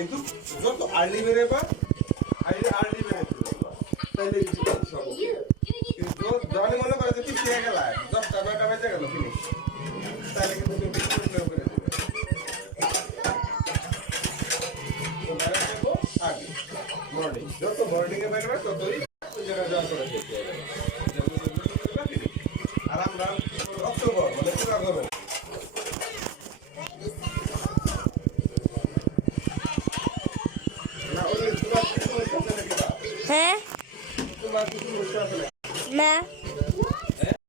কিন্তু যত early বেরোবা early বেরোতে তাইলে সব কিন্তু যখনই মনে করে যে পিছিয়ে গেল 10টা 9টা বেজে গেল ফিনিশ তাহলে কিন্তু তুমি বিস্কুট করে দেবে তো বেরো দেবো আগে মর্নিং যত মর্নিংয়ে বেরোবে ততই ওই জায়গায় জয়েন করে দিতে হবে আর আমরা অক্টোবর মানে পুরা গরম